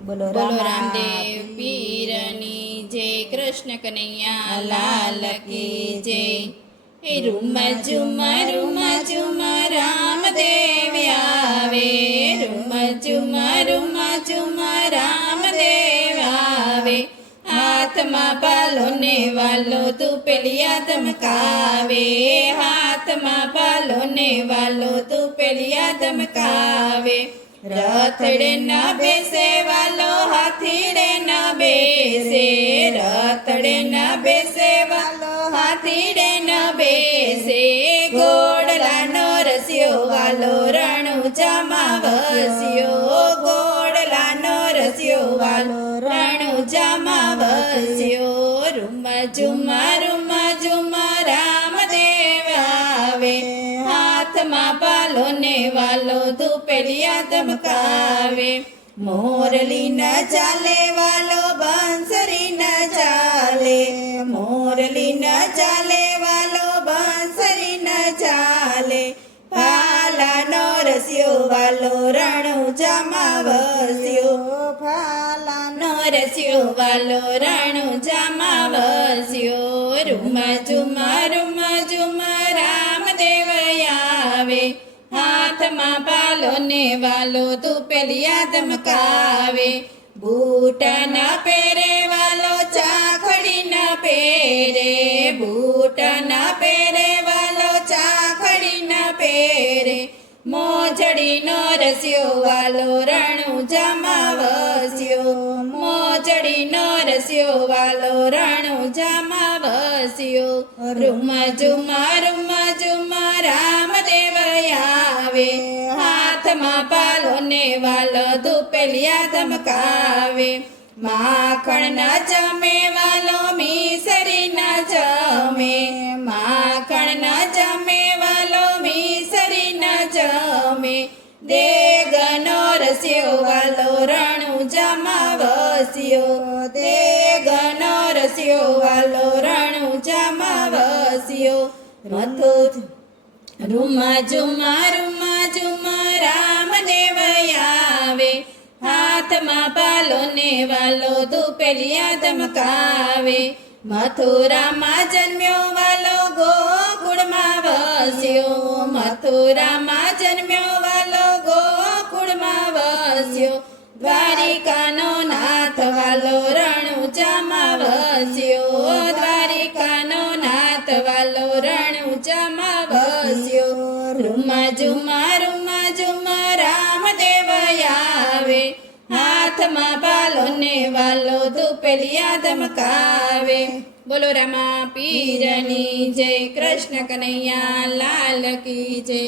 બોલો બોલો રામદેવ પીરની જય, કૃષ્ણ કનૈયા લાલ કી જય. એ રૂમા ઝુમા રામદેવ આવે, રૂમા ઝુમા રામદેવ આવે. હાથમાં પાલો ને વાલો તું પેલિયા ધમકાવે, હાથમાં પાલો ને વાલો તું પેલિયા ધમકાવે. રથડે ન બેસે વાલો હાથીડે ન બેસે, રથડે ન બેસે વાલો હાથીડે ન બેસે. ઘોડલાનો રસ્યો વાલો રણુજામાં વસ્યો, ઘોડલાનો રસ્યો વાલો રણુજામાં વસ્યો. રૂમા ઝુમા રામદેવ આવે, હાથમાં પાલો ને વાલો તું પેલિયા ધમકાવે. મોરલી ન ચાલે વાલો બંસરી ન ચાલે, મોરલી ન ચાલે વાલો બંસરી ન ચાલે. ફાલાનો રસ્યો વાલો રણુજામાં વસ્યો, ફાલાનો રસ્યો વાલો રણુજામાં વસ્યો. રૂમા ઝુમા રામદેવ આવે, હાથમાં પાલો ને વાલો તું પેલિયા ધમકાવે. બૂટ ન પહેરે વાલો ચાખડી ન પહેરે, બૂટ ન પહેરે વાલો ચાખડી ન પહેરે. મોજડીનો રસ્યો વાલો રણુજામાં વસ્યો, મોજડીનો રસ્યો વાલો રણુજામાં વસ્યો. રૂમા ઝુમા રામદેવ આવે, હાથમાં પાલો ને વાલો તું પેલિયા ધમકાવે. માખણ ન જમે વાલો મીસરી ન જમે, માખણ ન જમે વાલો મીસરી ન જમે. દેગનો રસ્યો વાલો રણુજામાં વસ્યો, દેગનો રસ્યો વાલો રણુજામાં વસ્યો. રૂમા ઝુમા રામદેવ આવે, હાથમાં પાલો ને વાલો તું પેલિયા ધમકાવે. મથુરામાં જન્મ્યો વાલો ગોકુળમાં વસ્યો, મથુરામાં જન્મ્યો વાલો ગોકુળમાં વસ્યો. દ્વારિકાનો નાથ વાલો રણુજામાં વસ્યો, દ્વારિકાનો નાથ વાલો રણુજામાં વસ્યો. રૂમા ઝુમા રામદેવ આવે, હાથમાં પાલો ને વાલો તું પેલિયા ધમકાવે. બોલો રામા પીરની જય, કૃષ્ણ કનૈયા લાલ કી જય.